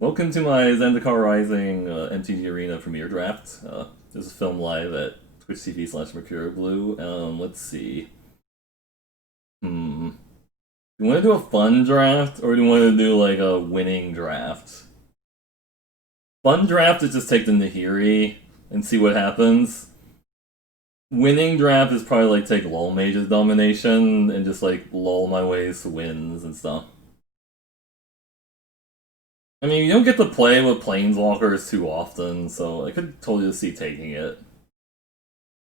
Welcome to my Zendikar Rising MTG Arena premiere draft. This is filmed live at Twitch TV/Mercury Blue. Let's see. Do you want to do a fun draft or do you want to do like a winning draft? Fun draft is just take the Nahiri and see what happens. Winning draft is probably like take Lull Mage's domination and just like lull my ways to wins and stuff. I mean, you don't get to play with planeswalkers too often, so I could totally see taking it.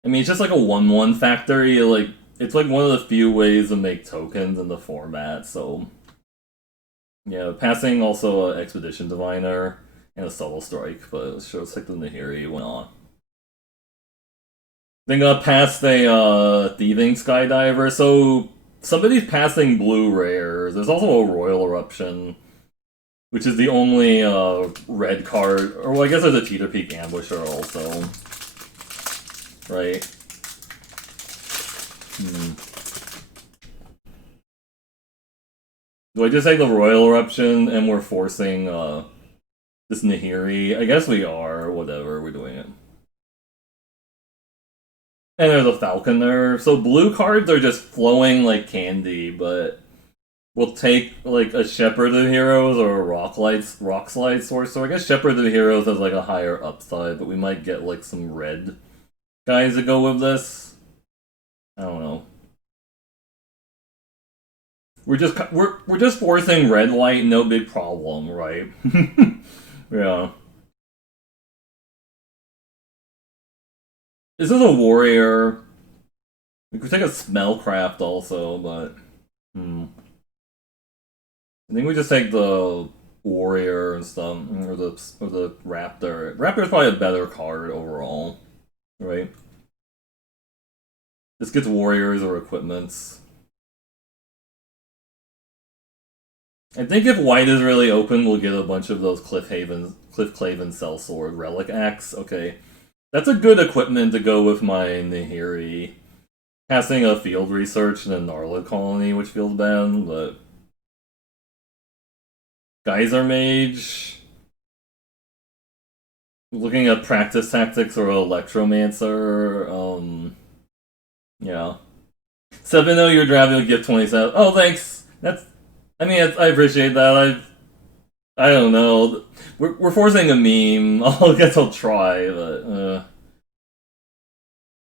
I mean, it's just like a 1/1 factory. It's like one of the few ways to make tokens in the format. So yeah, passing also a Expedition Diviner and a Subtle Strike, but it shows like the Nahiri went on. Then passed a Thieving Skydiver. So somebody's passing blue rares. There's also a Royal Eruption, which is the only red card. Or well, I guess there's a Teeter Peak Ambusher also. Right? Do I just take the Royal Eruption and we're forcing this Nahiri? I guess we are. Whatever, we're doing it. And there's a Falconer. So blue cards are just flowing like candy, but we'll take like a Shepherd of Heroes or a Rock Slide Source. So I guess Shepherd of Heroes has like a higher upside, but we might get like some red guys to go with this. I don't know. We're just forcing red white, no big problem, right? Yeah. This is a warrior. We could take a Smellcraft also, but I think we just take the warrior and stuff, or the raptor. Raptor's probably a better card overall, right? This gets warriors or equipments. I think if white is really open, we'll get a bunch of those Cliffhaven Sellsword Relic Axe. Okay, that's a good equipment to go with my Nahiri. Casting a Field Research and a Gnarlid Colony, which feels bad, but Geyser Mage. Looking at Practice Tactics or Electromancer. Yeah. 7-0, your draft will give 27. Oh, thanks. I mean, I appreciate that. I don't know. We're forcing a meme. I guess I'll try, but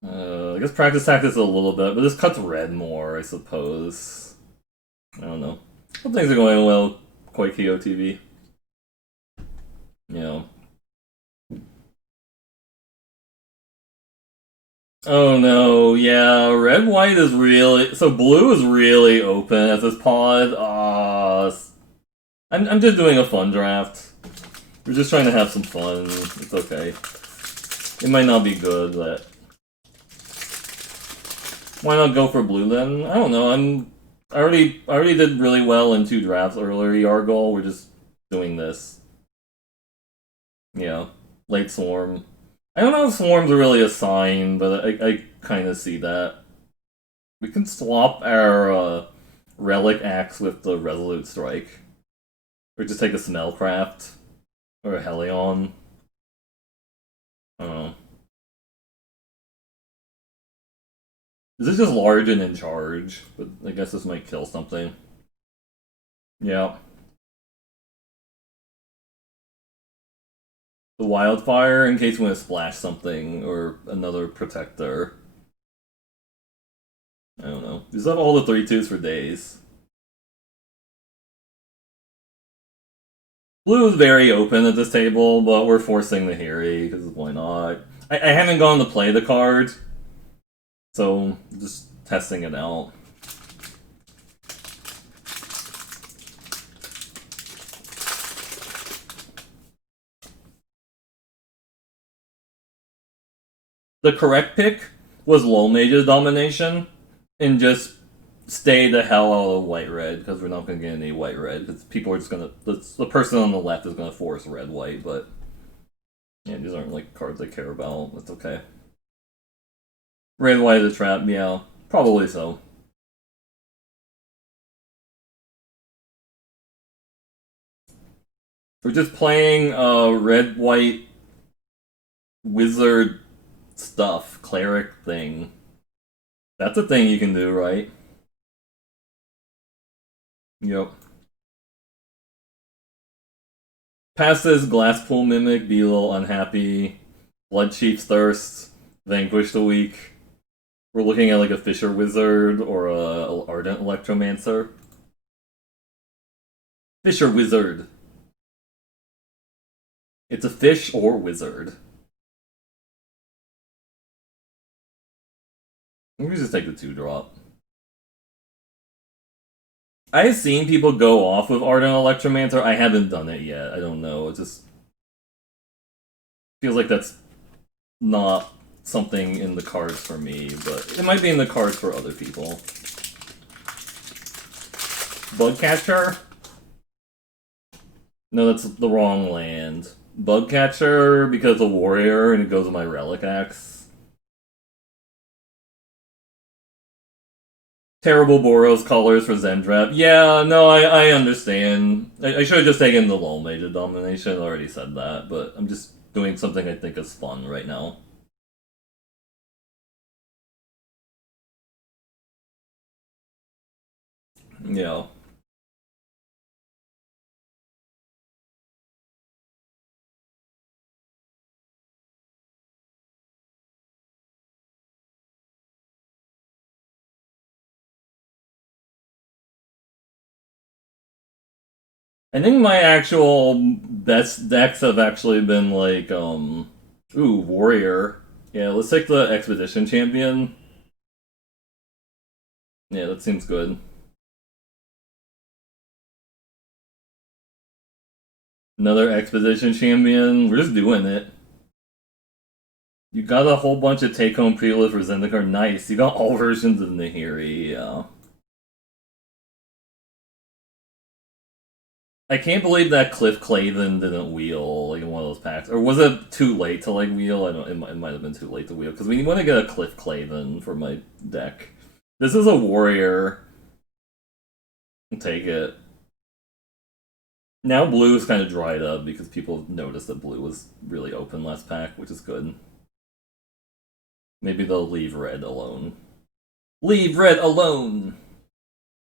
I guess Practice Tactics a little bit, but this cuts red more, I suppose. I don't know. Hope things are going well, Koikyo TV. You know. Oh no, yeah, red white is really so blue is really open at this pod. I'm just doing a fun draft. We're just trying to have some fun. It's okay. It might not be good, but why not go for blue then? I don't know. I already did really well in 2 drafts earlier. Yargle. We're just doing this. Yeah, late swarm. I don't know if swarms are really a sign, but I kind of see that. We can swap our relic axe with the resolute strike, or just take a Smellcraft or a Helion. I don't know. This is just large and in charge, but I guess this might kill something. Yeah. The Wildfire in case we want to splash something or another protector. I don't know. These have all the 3/2s for days. Blue is very open at this table, but we're forcing the Nahiri because why not? I haven't gone to play the card, so just testing it out. The correct pick was Lull Mage's domination, and just stay the hell out of white red because we're not going to get any white red because people are just going to the person on the left is going to force red white, but yeah, these aren't like cards I care about. That's okay. Red white is a trap, yeah, probably so. We're just playing red white wizard stuff, cleric thing. That's a thing you can do, right? Yep. Past this, Glasspool Mimic, be a little unhappy. Blood Chief's Thirst, Vanquish the Weak. We're looking at like a Fisher Wizard or a Ardent Electromancer. Fisher Wizard. It's a fish or wizard. Let me just take the 2-drop. I've seen people go off with Ardent Electromancer. I haven't done it yet. I don't know. It just feels like that's not something in the cards for me, but it might be in the cards for other people. Bugcatcher? No, that's the wrong land. Bugcatcher because a warrior and it goes with my Relic Axe. Terrible Boros colors for Zendrap. Yeah, no, I understand. I should have just taken the Lone Mage Domination. I already said that, but I'm just doing something I think is fun right now. Yeah. I think my actual best decks have actually been like, ooh, Warrior. Yeah, let's take the Expedition Champion. Yeah, that seems good. Another Expedition Champion. We're just doing it. You got a whole bunch of take-home pre-list for Zendikar. Nice. You got all versions of Nahiri. Yeah. I can't believe that Cliff Claven didn't wheel like in one of those packs. Or was it too late to like wheel? I don't. It might have been too late to wheel because we want to get a Cliff Claven for my deck. This is a warrior. I'll take it. Now blue is kind of dried up because people noticed that blue was really open last pack, which is good. Maybe they'll leave red alone. Leave red alone!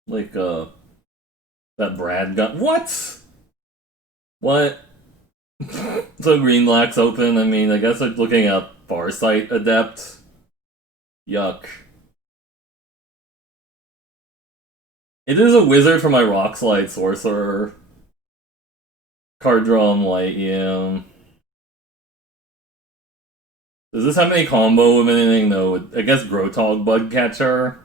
Like, that Brad got. What? What? So green black's open. I mean, I guess I'm looking at Farsight Adept. Yuck. It is a wizard for my Rockslide Sorcerer. Card draw Light, yeah. Does this have any combo with anything? No. I guess Grotog Bugcatcher.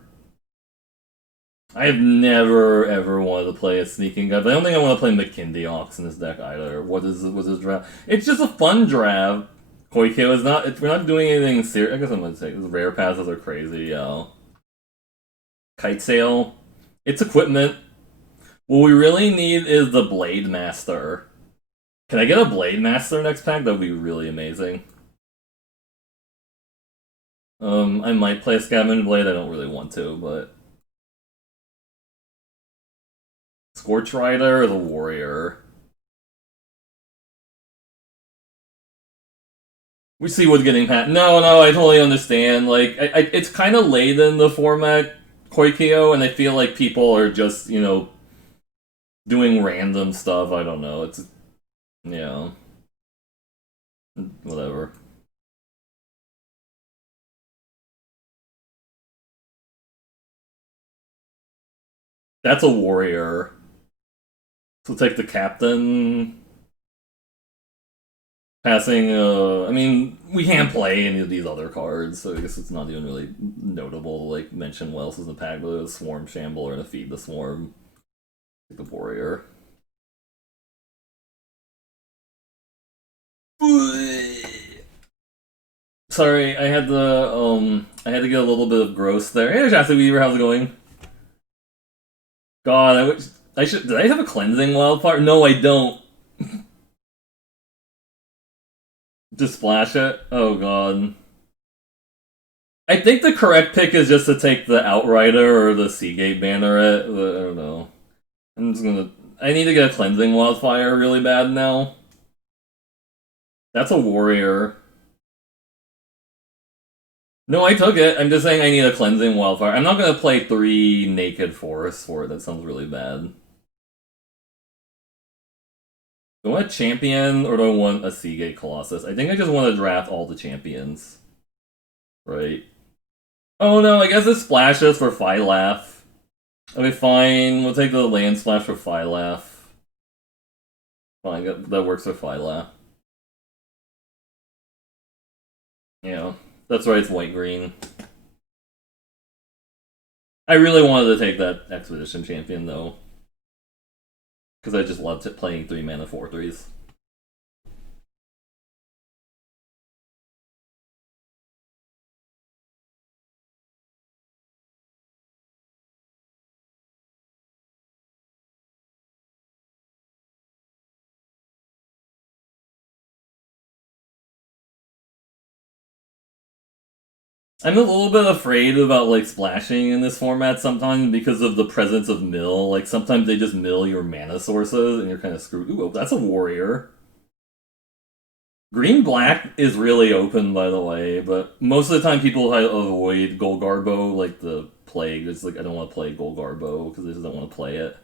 I have never ever wanted to play a sneaking guy, but I don't think I want to play McKindy Ox in this deck either. What is this draft? It's just a fun draft. Koikyo is not. We're not doing anything serious. I guess I'm gonna say these rare passes are crazy. Yeah. Kite Sail. It's equipment. What we really need is the Blade Master. Can I get a Blade Master next pack? That would be really amazing. I might play a Scavenge Blade. I don't really want to, but Scorch Rider or the Warrior. We see what's getting pat. No, I totally understand. Like, it's kind of late in the format, Koikyo, and I feel like people are just, doing random stuff. I don't know. It's, yeah, whatever. That's a warrior. So take the captain. Passing, I mean, we can't play any of these other cards, so I guess it's not even really notable to, like, mention what else is in the pack, but a Swarm Shambler and a Feed the Swarm. Take the warrior. Sorry, I had to get a little bit of gross there. Hey, Shasta Weaver, how's it going? God, did I have a cleansing wildfire? No, I don't. Just splash it? Oh god. I think the correct pick is just to take the Outrider or the Seagate Banneret. I don't know. I'm just gonna. I need to get a Cleansing Wildfire really bad now. That's a warrior. No, I took it. I'm just saying I need a Cleansing Wildfire. I'm not gonna play 3 Naked Forests for it. That sounds really bad. Do I want a champion or do I want a Seagate Colossus? I think I just want to draft all the champions. Right. Oh no, I guess it splashes for Phylath. Okay, fine. We'll take the land splash for Phylath. Fine, that works for Phylath. Yeah, that's right, it's white-green. I really wanted to take that Expedition champion, though. Because I just loved playing 3 mana 4/3s. I'm a little bit afraid about like splashing in this format sometimes because of the presence of mill. Like sometimes they just mill your mana sources and you're kind of screwed. Ooh, that's a warrior. Green black is really open, by the way, but most of the time people avoid Golgarbo like the plague. It's like I don't want to play Golgarbo because I just don't want to play it.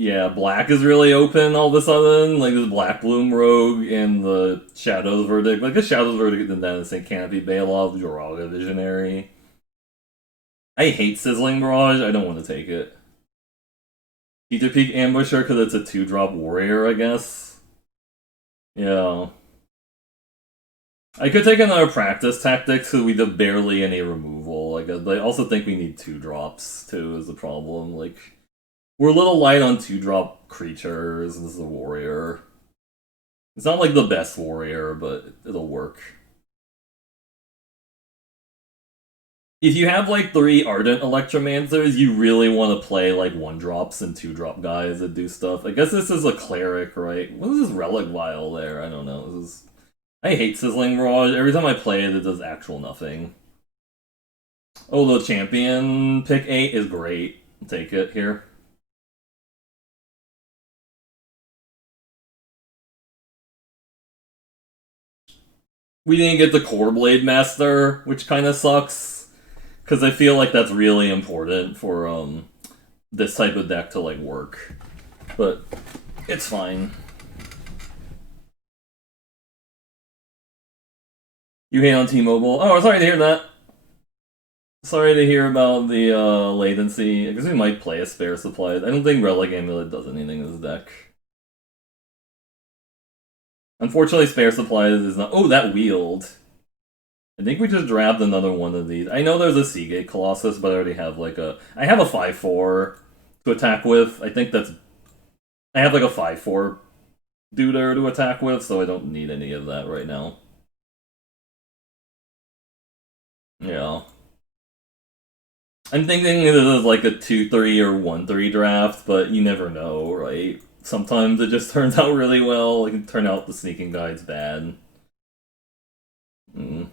Yeah, black is really open all of a sudden. Like this Black Bloom Rogue and the Shadows Verdict. Like the Shadows Verdict and then the St. Canopy Bailoff, Joraga Visionary. I hate Sizzling Barrage. I don't want to take it. Teacher Peak Ambusher because it's a 2-drop warrior, I guess. Yeah. I could take another Practice Tactics because we have barely any removal. Like, I also think we need 2-drops, too, is the problem. Like, we're a little light on 2-drop creatures. This is a warrior. It's not like the best warrior, but it'll work. If you have like 3 Ardent Electromancers, you really want to play like 1-drops and 2-drop guys that do stuff. I guess this is a cleric, right? What is this Relic Vial there? I don't know. This is... I hate Sizzling Barrage. Every time I play it, it does actual nothing. Oh, the champion pick 8 is great. I'll take it here. We didn't get the Core Blade Master, which kind of sucks. Because I feel like that's really important for this type of deck to like work. But it's fine. You hate on T-Mobile? Oh, sorry to hear that. Sorry to hear about the latency. I guess we might play a Spare Supply. I don't think Relic Amulet does anything in this deck. Unfortunately, Spare Supplies is not... Oh, that Wield. I think we just grabbed another one of these. I know there's a Seagate Colossus, but I already have like a... I have a 5/4 to attack with. I think that's... I have like a 5/4 Duder to attack with, so I don't need any of that right now. Yeah. I'm thinking this is like a 2/3 or 1/3 draft, but you never know, right? Sometimes it just turns out really well. It can turn out the Sneaking Guide's bad. Mm.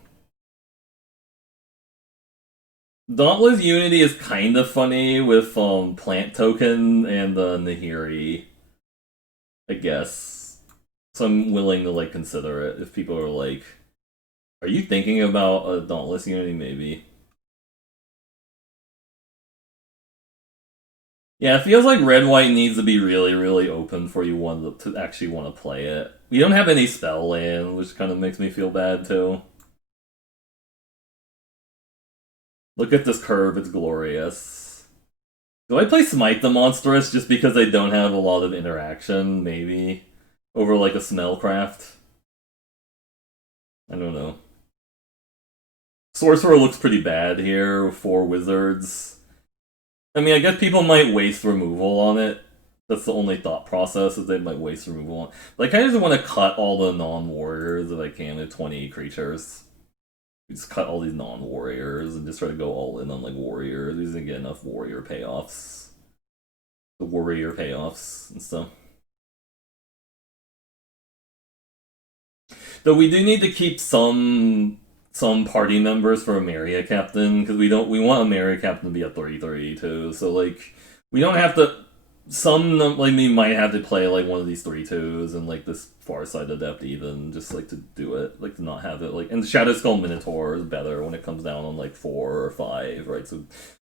Dauntless Unity is kind of funny with Plant Token and Nahiri, I guess. So I'm willing to like consider it if people are like, are you thinking about a Dauntless Unity? Maybe. Yeah, it feels like red white needs to be really, really open for you want to actually want to play it. We don't have any spell land, which kind of makes me feel bad too. Look at this curve, it's glorious. Do I play Smite the Monstrous just because they don't have a lot of interaction, maybe? Over like a Smellcraft? I don't know. Sorcerer looks pretty bad here, 4 wizards. I mean, I guess people might waste removal on it. That's the only thought process, is they might waste removal on it. Like, I just want to cut all the non-warriors if I can with 20 creatures. Just cut all these non-warriors and just try to go all in on like warriors. We didn't get enough warrior payoffs. The warrior payoffs and stuff. Though we do need to keep some some party members for a Maria captain because we want a Maria captain to be a 3/3 too. So like we don't have to. Some like me might have to play like one of these 3/2s and like this far side adept even just like to do it, like to not have it like. And the Shadow Skull Minotaur is better when it comes down on like 4 or 5, right? So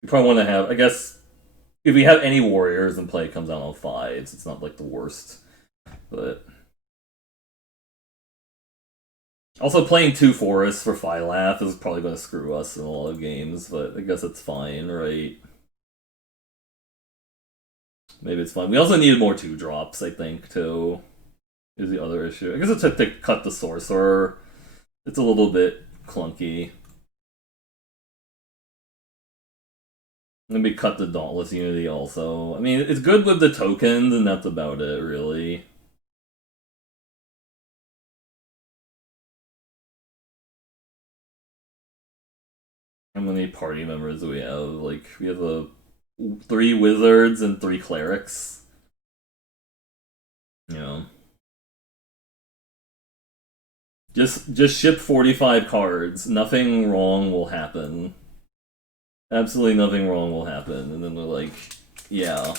you probably want to have, I guess, if we have any warriors and play, it comes down on 5s. It's not like the worst, but also playing 2 forests for Phylath is probably going to screw us in a lot of games. But I guess it's fine, right? Maybe it's fine. We also needed more 2 drops, I think, too. Is the other issue. I guess it's to cut the sorcerer. It's a little bit clunky. Maybe cut the Dauntless Unity also. I mean, it's good with the tokens, and that's about it, really. How many party members do we have? Like, we have 3 wizards and 3 clerics. You know. Just ship 45 cards. Nothing wrong will happen. Absolutely nothing wrong will happen. And then they're like, yeah.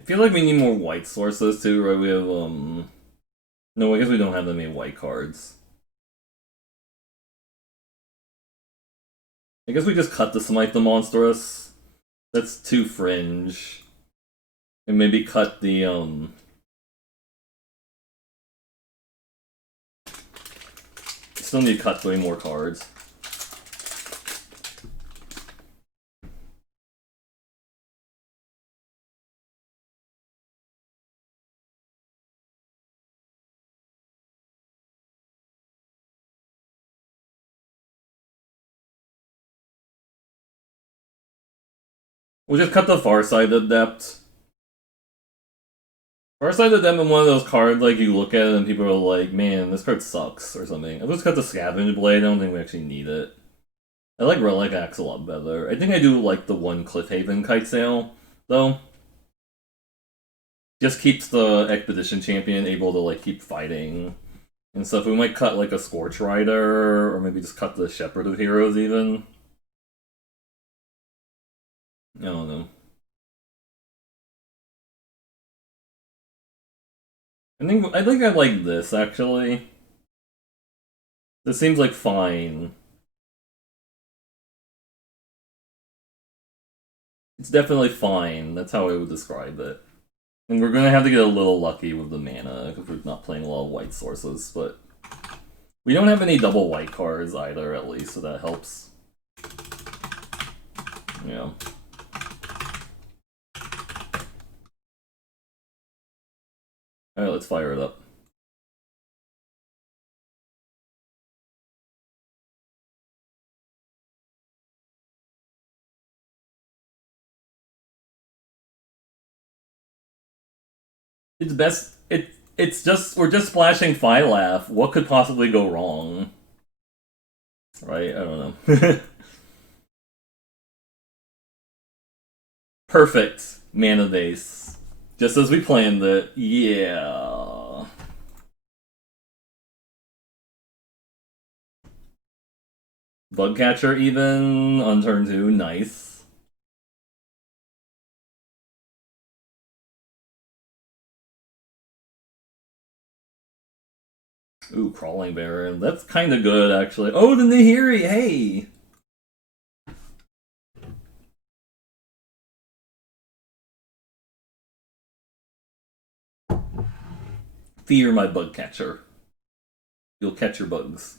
I feel like we need more white sources too, right? We have, no, I guess we don't have that many white cards. I guess we just cut the Smite the Monstrous. That's too fringe. And maybe cut the, still need to cut 3 more cards. We'll just cut the Farside Adept. Farside Adept is one of those cards, like, you look at it and people are like, man, this card sucks, or something. I'll just cut the Scavenge Blade, I don't think we actually need it. I like Relic Axe a lot better. I think I do like the one Cliffhaven Kite Sail, though. Just keeps the Expedition Champion able to, like, keep fighting and stuff. We might cut, like, a Scorch Rider, or maybe just cut the Shepherd of Heroes, even. I don't know. I think I like this, actually. This seems like fine. It's definitely fine. That's how I would describe it. And we're gonna have to get a little lucky with the mana, because we're not playing a lot of white sources, but we don't have any double white cards either, at least, so that helps. Yeah. Alright, let's fire it up. It's best. It's just, we're just splashing Phylath. What could possibly go wrong? Right? I don't know. Perfect mana base. Just as we planned it. Yeah. Bugcatcher even on turn 2. Nice. Ooh, Crawling Baron. That's kind of good, actually. Oh, the Nahiri! Hey! Fear my Bugcatcher. You'll catch your bugs.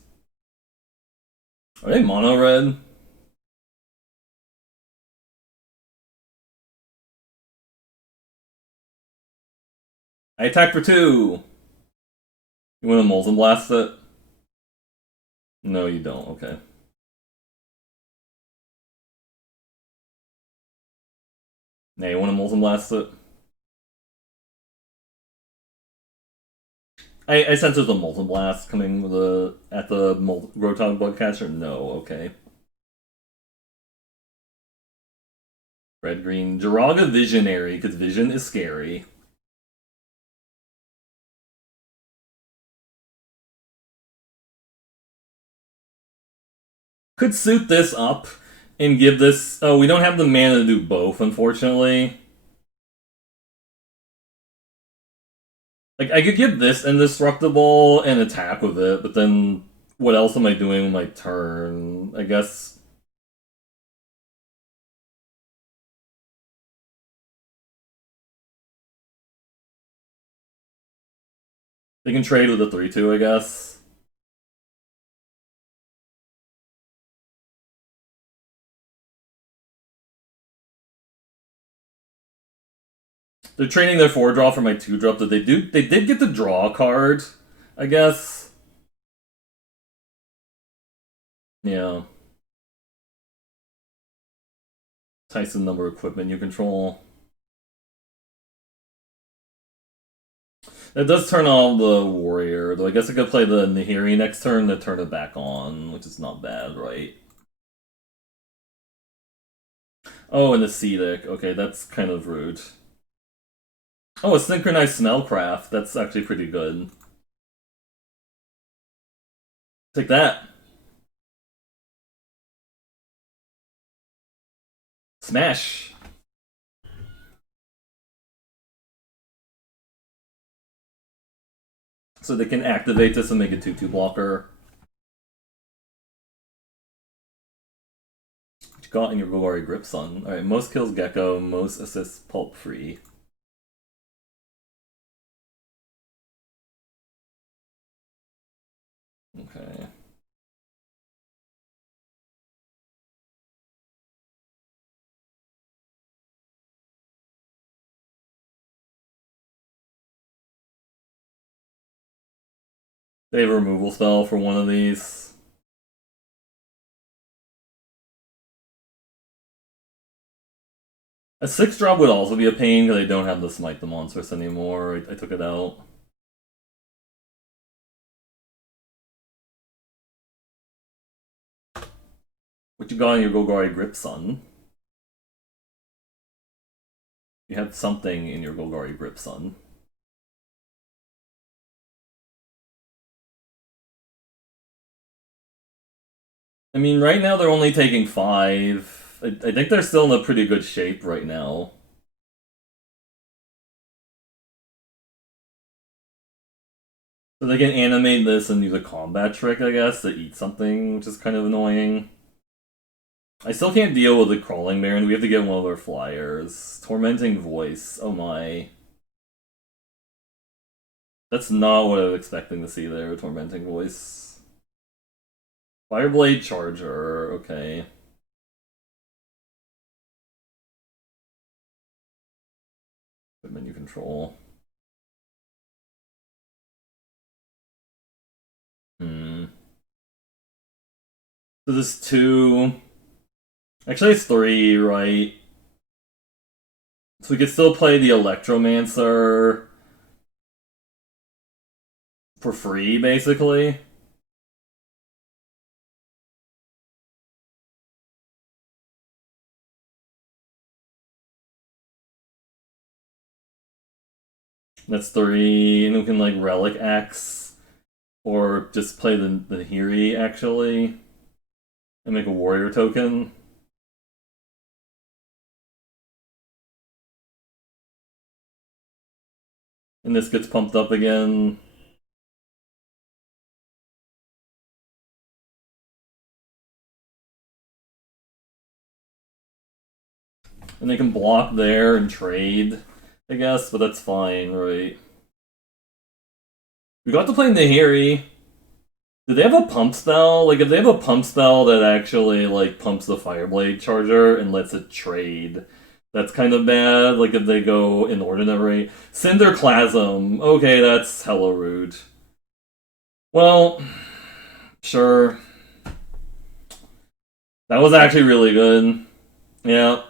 Are they mono red? I attack for 2! You want to Molten Blast it? No, you don't. Okay. Now you want to Molten Blast it? I sense there's a Molten Blast coming with at the Rotom Bugcatcher. No, okay. Red green. Jiraga Visionary, because Vision is scary. Could suit this up and give this. Oh, we don't have the mana to do both, unfortunately. Like, I could give this indestructible and attack with it, but then what else am I doing with my turn? I guess. They can trade with a 3-2, I guess. They're trading their 4-drop for my 2-drop that they do. They did get to draw a card, I guess. Yeah. Tyson number of equipment you control. It does turn on the warrior, though I guess I could play the Nahiri next turn to turn it back on, which is not bad, right? Oh, and the Acidic. Okay, that's kind of rude. Oh, a Synchronized Smellcraft. That's actually pretty good. Take that. Smash. So they can activate this and make a 2-2 blocker. What you got in your Golgari Grip Sun? Alright, most kills Gecko, most assists Pulp Free. Okay. They have a removal spell for one of these. A 6-drop would also be a pain because I don't have the Smite the Monstrous anymore. I took it out. What you got in your Golgari Grip Sun? You have something in your Golgari Grip Sun. I mean, right now they're only taking 5. I think they're still in a pretty good shape right now. So they can animate this and use a combat trick, I guess, to eat something, which is kind of annoying. I still can't deal with the Crawling Baron. We have to get one of our flyers. Tormenting Voice. Oh my. That's not what I was expecting to see there, Tormenting Voice. Fireblade Charger. Okay. Menu control. So this 2. Actually, it's 3, right? So we could still play the Electromancer for free, basically. That's 3, and we can like Relic X, or just play the Nahiri actually, and make a warrior token. And this gets pumped up again. And they can block there and trade, I guess, but that's fine, right? We got to play Nahiri. Do they have a pump spell? Like, if they have a pump spell that actually, like, pumps the Fireblade Charger and lets it trade, that's kind of bad. Like, if they go Inordinary. Cinderclasm. Okay, that's hella rude. Well, sure. That was actually really good. Yeah.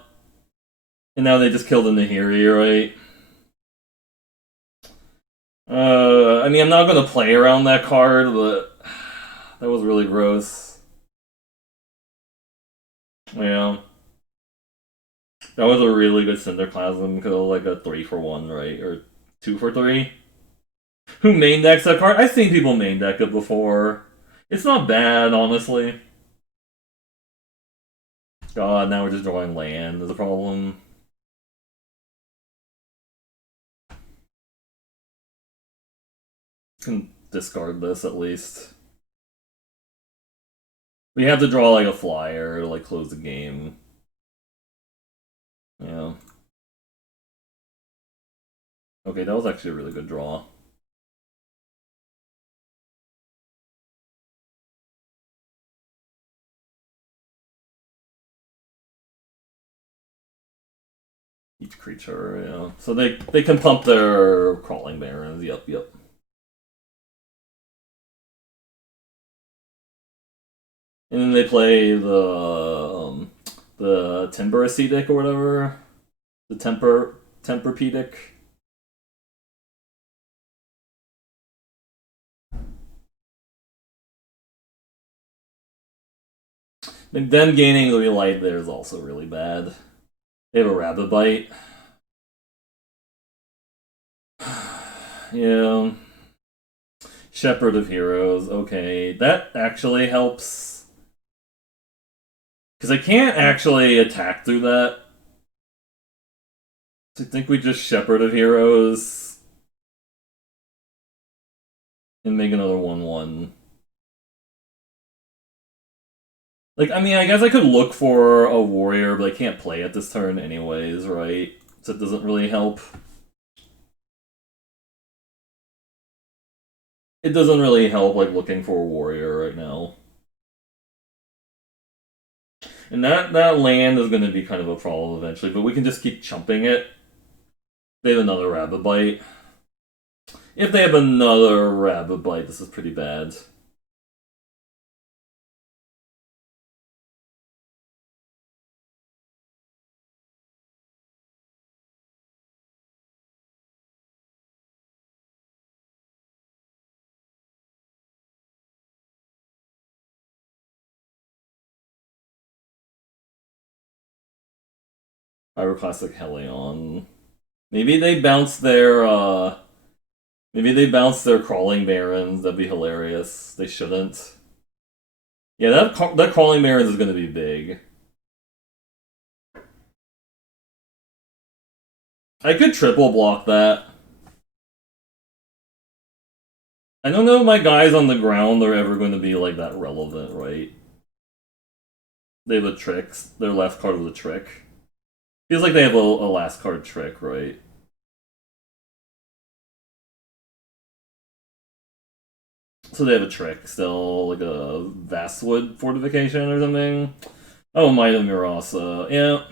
And now they just killed the Nahiri, right? I mean, I'm not gonna play around that card, but that was really gross. Yeah. That was a really good Cinderclasm because it was like a 3 for 1, right? Or 2 for 3. Who main decks that card? I've seen people main deck it before. It's not bad, honestly. God, now we're just drawing land is a problem. Can discard this at least. We have to draw like a flyer to like close the game. Yeah. Okay, that was actually a really good draw. Each creature, yeah. So they can pump their crawling barons. Yep, yep. And then they play the Timber Ascetic or whatever. The Temperpedic. And them gaining the relight there is also really bad. They have a Rabbit Bite. Yeah. Shepherd of Heroes. Okay, that actually helps. Because I can't actually attack through that. So I think we just Shepherd of Heroes. And make another 1/1. Like, I mean, I guess I could look for a warrior, but I can't play it this turn anyways, right? So it doesn't really help. It doesn't really help, like, looking for a warrior right now. And that land is going to be kind of a problem eventually, but we can just keep chumping it. They have another Rabbit Bite. If they have another Rabbit Bite, this is pretty bad. Pyroclastic Helion. Maybe they bounce their maybe they bounce their crawling barons. That'd be hilarious. They shouldn't. Yeah, that crawling barons is going to be big. I could triple block that. I don't know if my guys on the ground are ever going to be like that relevant, right? They have a trick. Their last card was a trick. Feels like they have a last card trick, right? So they have a trick still, like a Vastwood fortification or something. Oh, Might of Murasa. Yeah.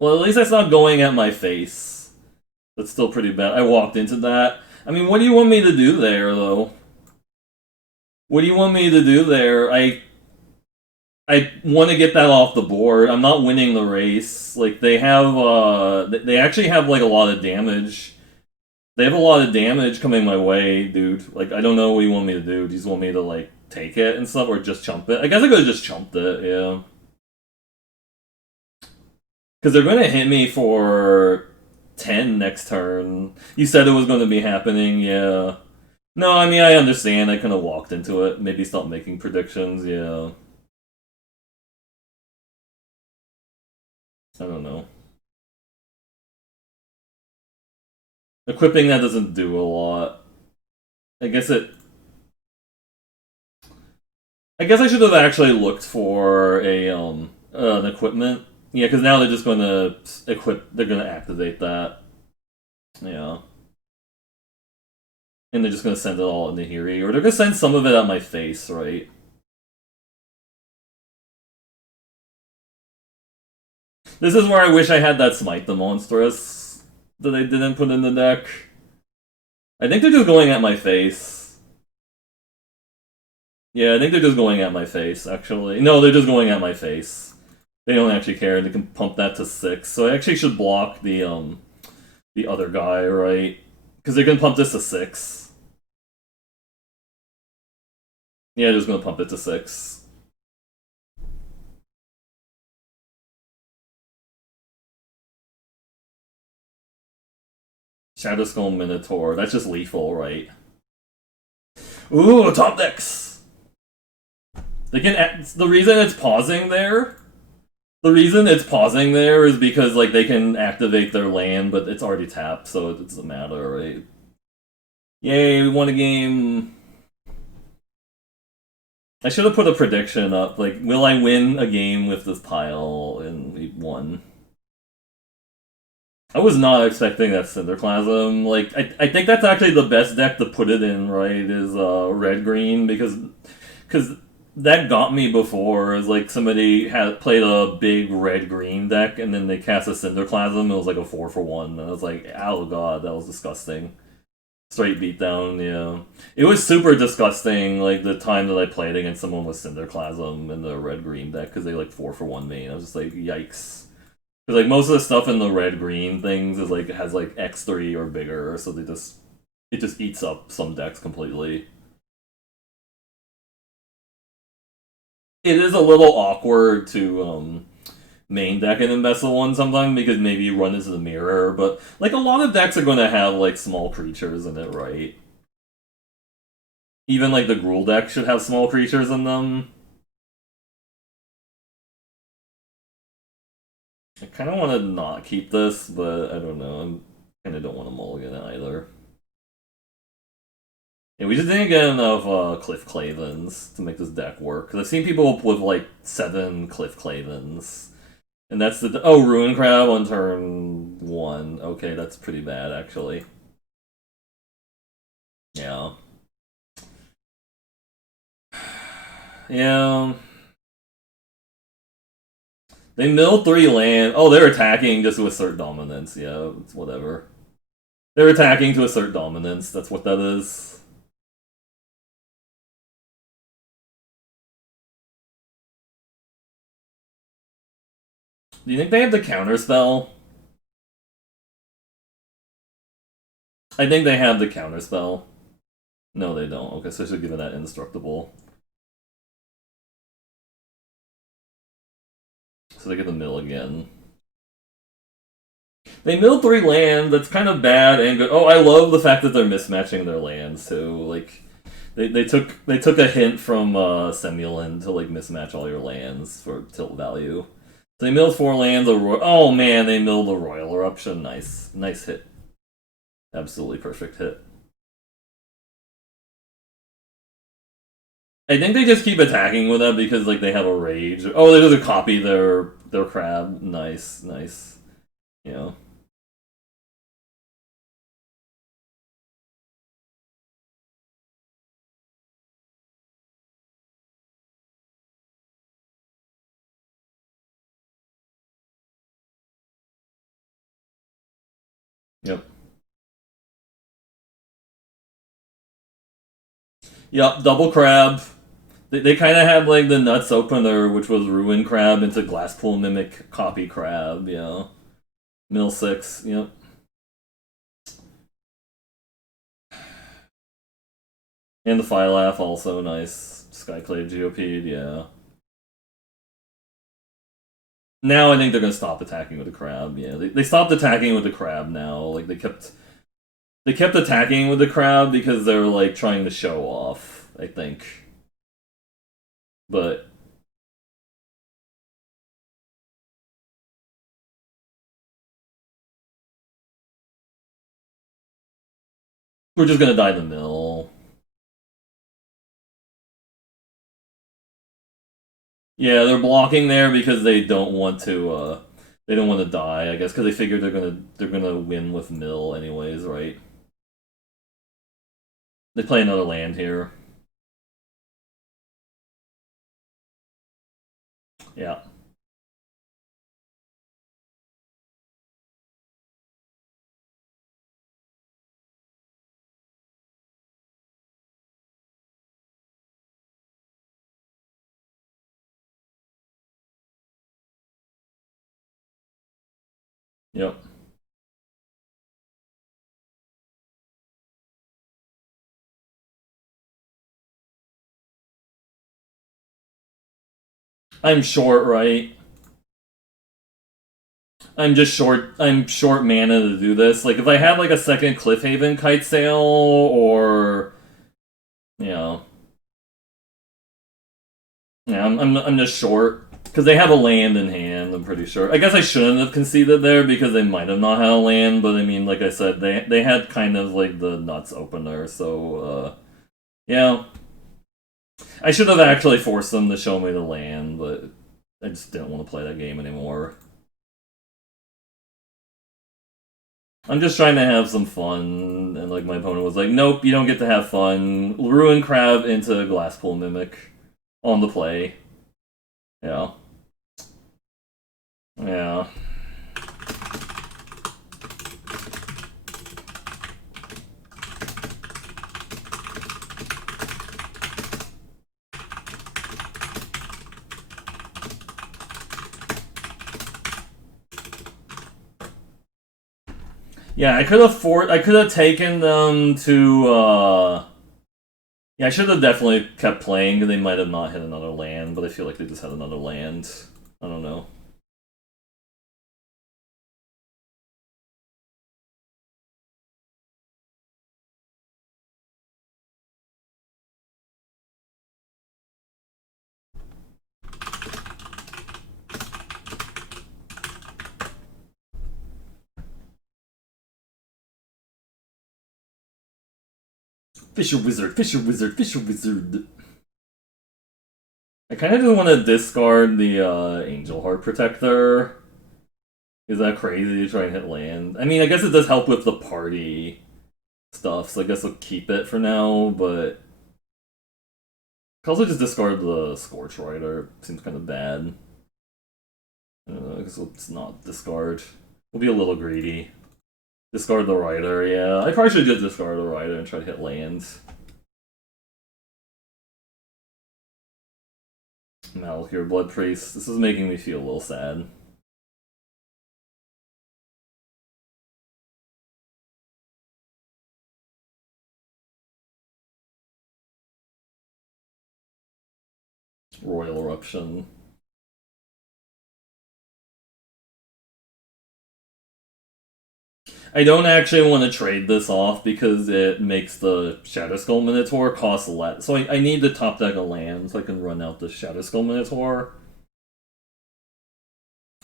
Well, at least that's not going at my face. That's still pretty bad. I walked into that. I mean, what do you want me to do there, though? What do you want me to do there? I want to get that off the board. I'm not winning the race. Like they have, they actually have like a lot of damage. They have a lot of damage coming my way, dude. Like I don't know what you want me to do. Do you just want me to like take it and stuff, or just chump it? I guess I could have just chumped it, yeah. Because they're going to hit me for 10 next turn. You said it was going to be happening, yeah. No, I mean I understand. I kind of walked into it. Maybe stop making predictions, yeah. I don't know. Equipping that doesn't do a lot. I guess it. I guess I should have actually looked for a an equipment. Yeah, because now they're just going to equip. They're going to activate that. Yeah, and they're just going to send it all in Nahiri, or they're going to send some of it at my face, right? This is where I wish I had that Smite the Monstrous that I didn't put in the deck. I think they're just going at my face. Yeah, I think they're just going at my face, actually. No, they're just going at my face. They don't actually care. They can pump that to 6. So I actually should block the other guy, right? Because they're gonna pump this to 6. Yeah, they're just gonna pump it to 6. Shadow Skull Minotaur. That's just lethal, right? Ooh, top decks. They can. The reason it's pausing there. The reason it's pausing there is because like they can activate their land, but it's already tapped, so it doesn't matter, right? Yay, we won a game. I should have put a prediction up. Like, will I win a game with this pile? And we won. I was not expecting that Cinderclasm. Like, I think that's actually the best deck to put it in, right? Is red green because that got me before. Is like somebody had played a big red green deck and then they cast a Cinderclasm. It was like a 4-for-1, and I was like, oh god, that was disgusting. Straight beatdown, yeah. It was super disgusting, like, the time that I played against someone with Cinderclasm in the red-green deck, because they, like, 4-for-1 main. I was just like, yikes. Because, like, most of the stuff in the red-green things is, like, has, like, X3 or bigger, so it just eats up some decks completely. It is a little awkward to, main deck an Embezzle one sometimes, because maybe you run into the mirror, but, like, a lot of decks are going to have, like, small creatures in it, right? Even like the Gruul deck should have small creatures in them. I kind of want to not keep this, but I don't know. I kind of don't want to mulligan it either. Yeah, we just didn't get enough Cliff Clavens to make this deck work. Because I've seen people with like 7 Cliff Clavens. And that's the. Oh, Ruin Crab on turn 1. Okay, that's pretty bad, actually. Yeah. Yeah. They milled 3 land. Oh, they're attacking just to assert dominance. Yeah, it's whatever. They're attacking to assert dominance. That's what that is. Do you think they have the counter spell? I think they have the counter spell. No, they don't. Okay, so I should give it that indestructible. So they get the mill again. They mill 3 land. That's kind of bad and good. Oh, I love the fact that they're mismatching their lands too. Like they took a hint from Semulin to like mismatch all your lands for tilt value. So they milled 4 lands. Oh man, they milled a Royal Eruption. Nice hit. Absolutely perfect hit. I think they just keep attacking with that because like they have a rage. Oh, they just copy their crab. Nice. Yeah. Yep. Yep. Double crab. They kind of had like the nuts opener, which was ruin crab into glasspool mimic copy crab. Yeah. Mill 6. Yep. And the Phylath also nice. Skyclave Geopede. Yeah. Now I think they're gonna stop attacking with the crab. Yeah. They stopped attacking with the crab now. Like they kept attacking with the crab because they're like trying to show off. I think. But we're just gonna die in the mill. Yeah, they're blocking there because they don't want to die, I guess, because they figure they're gonna win with mill anyways, right? They play another land here. Yeah. Yep. I'm short, right? I'm short mana to do this. Like if I had like a second Cliffhaven Kite Sail or you know, yeah, I'm just short because they have a land in hand. I'm pretty sure. I guess I shouldn't have conceded there because they might have not had a land, but I mean, like I said, they had kind of like the nuts opener, so yeah, I should have actually forced them to show me the land, but I just didn't want to play that game anymore. I'm just trying to have some fun, and like my opponent was like, "Nope, you don't get to have fun." Ruin Crab into Glasspool Mimic on the play. Yeah, yeah, yeah. I could have taken them to. Yeah, I should have definitely kept playing. They might have not hit another land, but I feel like they just had another land. I don't know. Fisher Wizard, Fisher Wizard, Fisher Wizard. I kind of just want to discard the Angel Heart Protector. Is that crazy to try and hit land? I mean, I guess it does help with the party stuff, so I guess I'll keep it for now, but I also just discard the Scorch Rider. Seems kind of bad. I guess let's not discard. We'll be a little greedy. Discard the Rider, yeah. I probably should just discard the Rider and try to hit lands. Malakir Blood Priest. This is making me feel a little sad. Royal Eruption. I don't actually want to trade this off because it makes the Shadow Skull Minotaur cost less. So I need to top deck a land so I can run out the Shadow Skull Minotaur.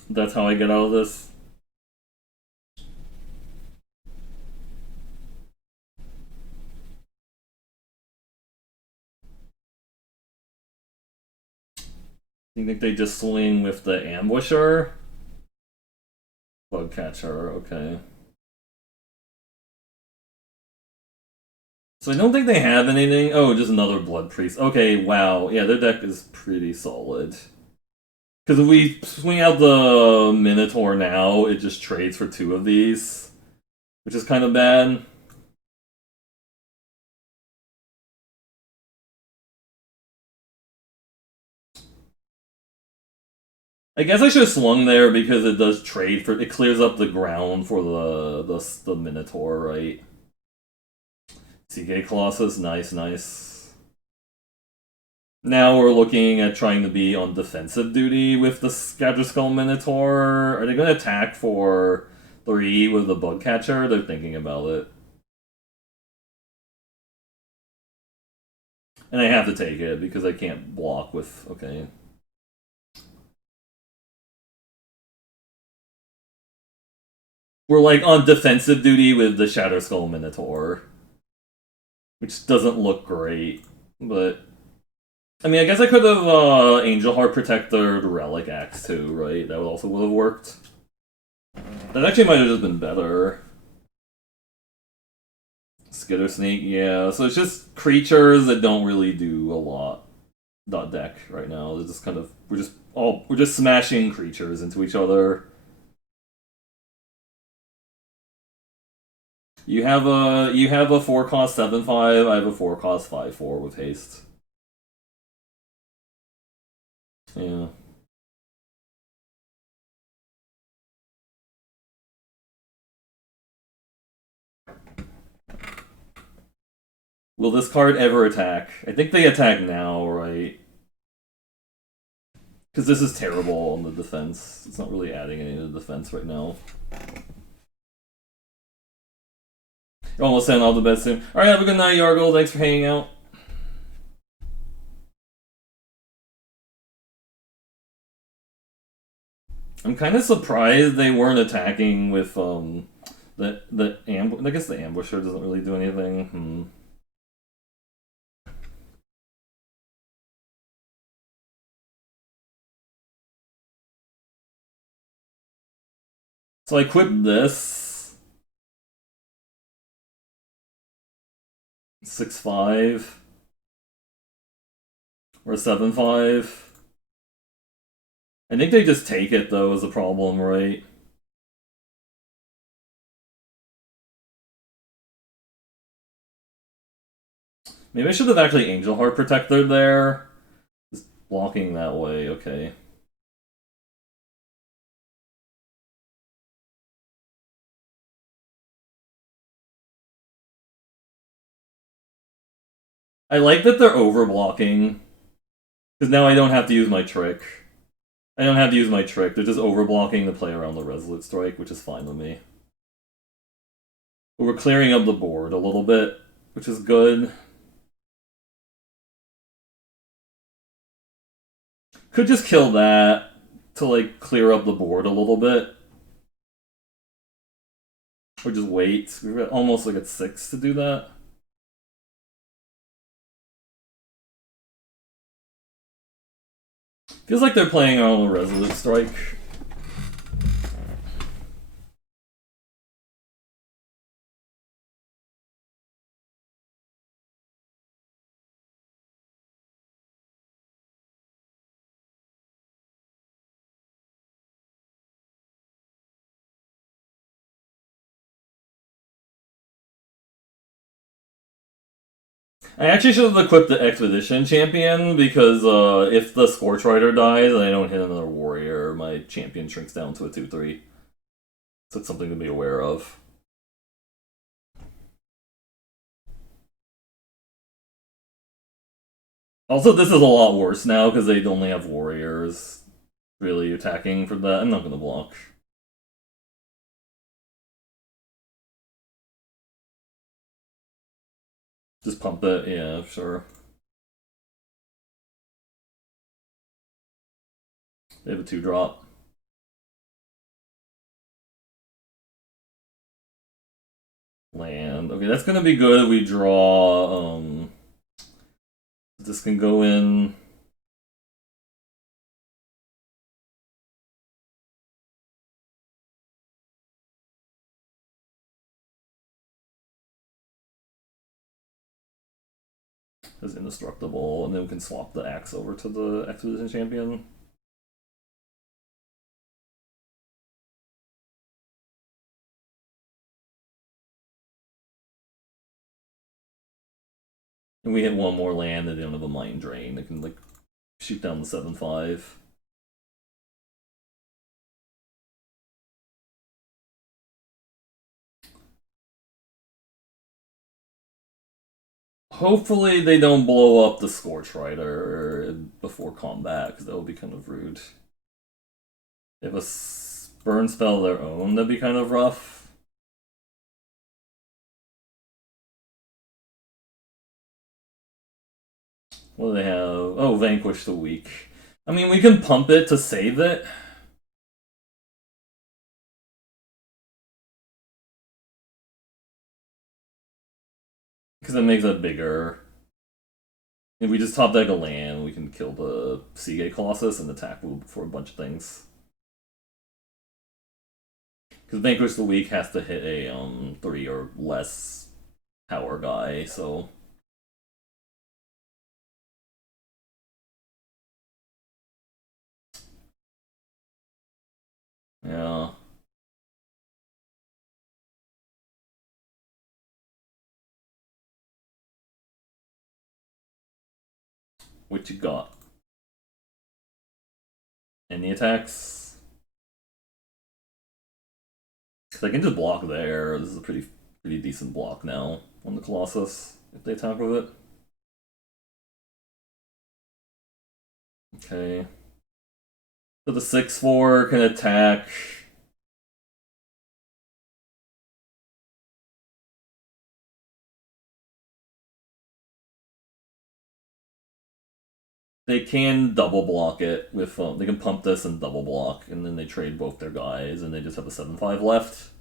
That's how I get out of this. You think they just swing with the Ambusher? Bugcatcher, okay. So I don't think they have anything. Oh, just another Blood Priest. Okay, wow. Yeah, their deck is pretty solid. Because if we swing out the Minotaur now, it just trades for two of these, which is kind of bad. I guess I should have swung there because it does trade for it clears up the ground for the Minotaur, right? Seagate Colossus, nice, nice. Now we're looking at trying to be on defensive duty with the Scatter Skull Minotaur. Are they going to attack for 3 with the Bug Catcher? They're thinking about it. And I have to take it because I can't block with. Okay. We're like on defensive duty with the Shadow Skull Minotaur, which doesn't look great, but I mean, I guess I could have Angel Heart Protector Relic Axe too, right? That also would have worked. That actually might have just been better. Skitter Sneak, yeah. So it's just creatures that don't really do a lot. Dot deck right now. They're just kind of we're just smashing creatures into each other. You have a 4 cost 7/5. I have a 4 cost 5/4 with haste. Yeah. Will this card ever attack? I think they attack now, right? Because this is terrible on the defense. It's not really adding any to the defense right now. Almost sent all the best soon. Alright, have a good night, Yargle. Thanks for hanging out. I'm kind of surprised they weren't attacking with the ambush. I guess the ambusher doesn't really do anything. So I equip this 6/5 or 7/5. I think they just take it though is a problem, right? Maybe I should have actually Angel Heart Protector there. Just blocking that way, okay. I like that they're overblocking. Because now I don't have to use my trick. I don't have to use my trick. They're just overblocking the play around the Resolute Strike, which is fine with me. But we're clearing up the board a little bit, which is good. Could just kill that to, like, clear up the board a little bit. Or just wait. We're almost, like, at 6 to do that. Feels like they're playing on a Resolute Strike. I actually should have equipped the Expedition Champion, because if the Scorch Rider dies and I don't hit another Warrior, my champion shrinks down to a 2/3. So it's something to be aware of. Also, this is a lot worse now, because they only have Warriors really attacking for that. I'm not going to block. Just pump it, yeah, sure. They have a 2-drop. Land. Okay, that's gonna be good if we draw, this can go in. As indestructible, and then we can swap the axe over to the Expedition Champion. And we hit one more land, and they don't have a Mind Drain. They can, like, shoot down the 7/5. Hopefully they don't blow up the Scorch Rider before combat, because that would be kind of rude. They have a burn spell of their own, that'd be kind of rough. What do they have? Oh, Vanquish the Weak. I mean, we can pump it to save it. Because it makes it bigger. If we just top deck a land, we can kill the Seagate Colossus and attack for a bunch of things. Because Vanquish the Weak has to hit a 3 or less power guy, so. Yeah. What you got? Any attacks? Because I can just block there. This is a pretty decent block now on the Colossus. if they attack with it. Okay. So the 6/4 can attack. They can double block it with they can pump this and double block, and then they trade both their guys, and they just have a 7/5 left.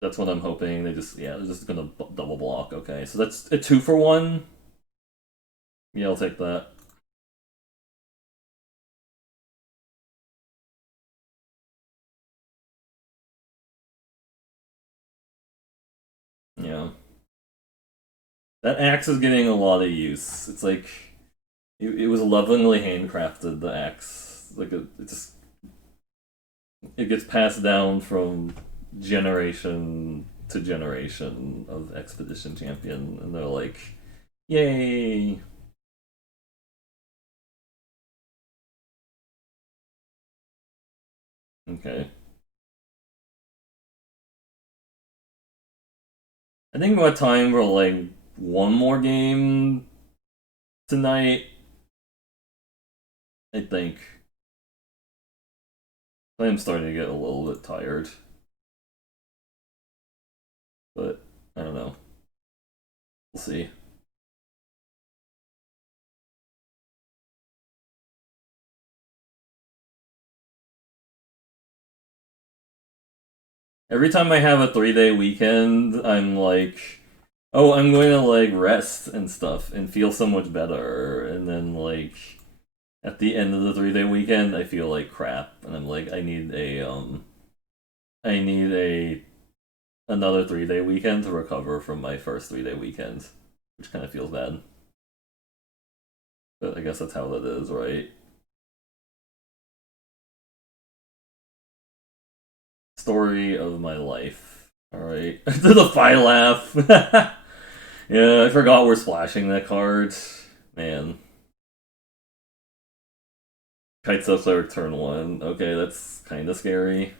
That's what I'm hoping. They're just gonna double block. Okay, so that's a 2-for-1. Yeah, I'll take that. Yeah. That axe is getting a lot of use. It's like it was lovingly handcrafted. The axe, like it gets passed down from generation to generation of Expedition Champion, and they're like, "Yay!" Okay. I think we got time for like one more game tonight. I think. I am starting to get a little bit tired. But I don't know. We'll see. Every time I have a 3-day weekend, I'm like, oh, I'm going to like rest and stuff and feel so much better. And then like at the end of the 3-day weekend, I feel like crap, and I'm like, I need a another 3-day weekend to recover from my first 3-day weekend, which kind of feels bad. But I guess that's how that is, right? Story of my life. All right, the Phi laugh. Yeah, I forgot we're splashing that card. Man. Kitesail Cleric turn 1. Okay, that's kind of scary.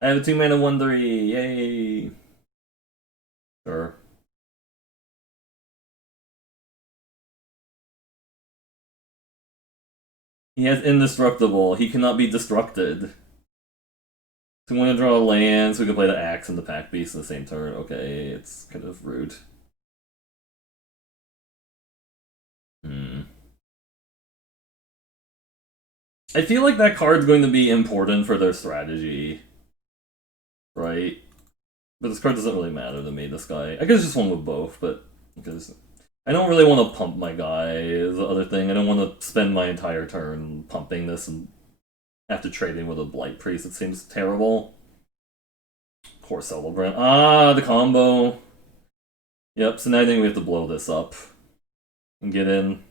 I have a 2-mana 1/3. Yay! Sure. He has Indestructible. He cannot be destructed. So we want to draw a land, so we can play the Axe and the Pack Beast in the same turn. Okay, it's kind of rude. Hmm. I feel like that card's going to be important for their strategy, right? But this card doesn't really matter to me, this guy. I guess just one with both, but because I don't really want to pump my guy is the other thing. I don't want to spend my entire turn pumping this and after trading with a Blight Priest. It seems terrible. Core Celebrant. Ah, the combo. Yep, so now I think we have to blow this up and get in.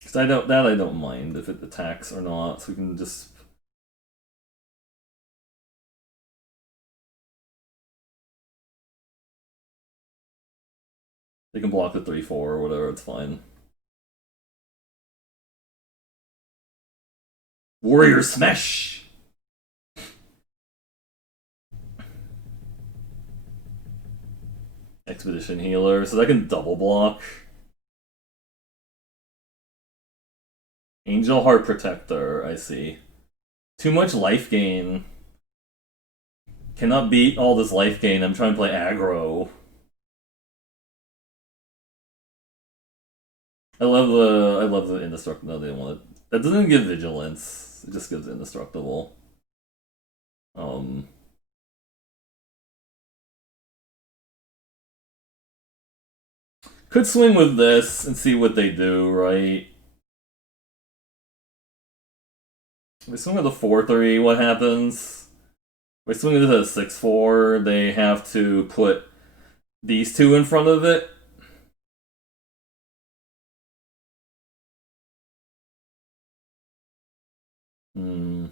Because I don't mind if it attacks or not, so we can just. They can block the 3/4 or whatever, it's fine. Warrior Smash! Expedition Healer, so that can double block. Angel Heart Protector, I see. Too much life gain. Cannot beat all this life gain. I'm trying to play aggro. I love the indestructible. No, they want it. That doesn't give vigilance. It just gives indestructible. Um, could swing with this and see what they do, right? We swing with a 4/3. What happens? We swing with a 6/4. They have to put these two in front of it. Hmm.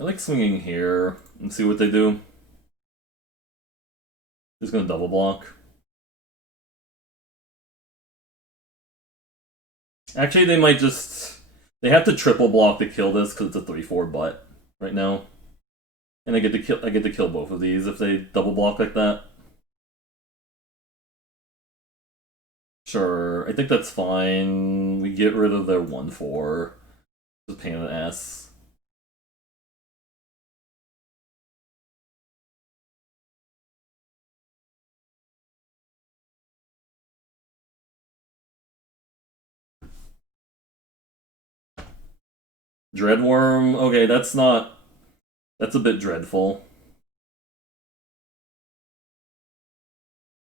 I like swinging here and see what they do. Just gonna double block. Actually, they might just... They have to triple block to kill this because it's a 3/4 butt right now. And I get to kill both of these if they double block like that. Sure, I think that's fine. We get rid of their 1/4. It's a pain in the ass. Dreadworm? Okay, that's not... That's a bit dreadful.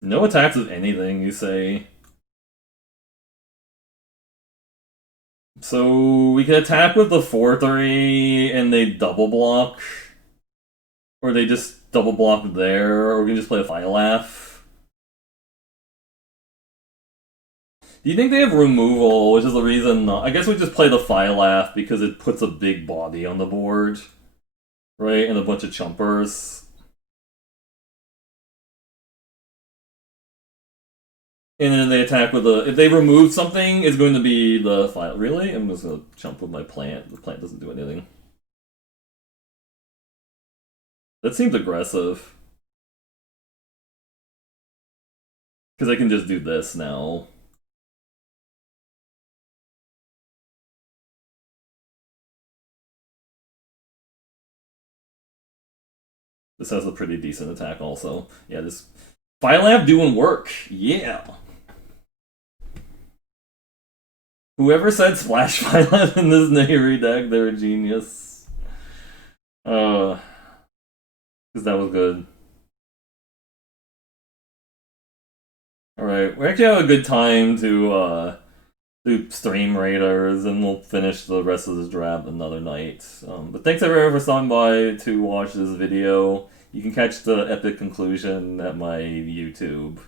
No attacks with anything, you say. So we can attack with the 4/3 and they double block. Or they just double block there, or we can just play a Phylath. Do you think they have removal, which is the reason I guess we just play the Phylath because it puts a big body on the board. Right? And a bunch of chumpers. And then they attack with the... If they remove something, it's going to be the Phylath. Really? I'm just going to jump with my plant. The plant doesn't do anything. That seems aggressive. Because I can just do this now. This has a pretty decent attack also. Yeah, this... Phylath doing work. Yeah. Whoever said Splash Phylath in this Nahiri deck, they're a genius. Because that was good. Alright, we actually have a good time to do Stream Raiders, and we'll finish the rest of this draft another night. But thanks everyone for stopping by to watch this video. You can catch the epic conclusion at my YouTube,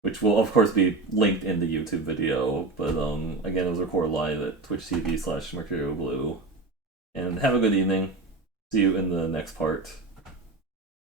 which will of course be linked in the YouTube video. But again, it was recorded live at Twitch TV/MercurioBlue. And have a good evening. See you in the next part.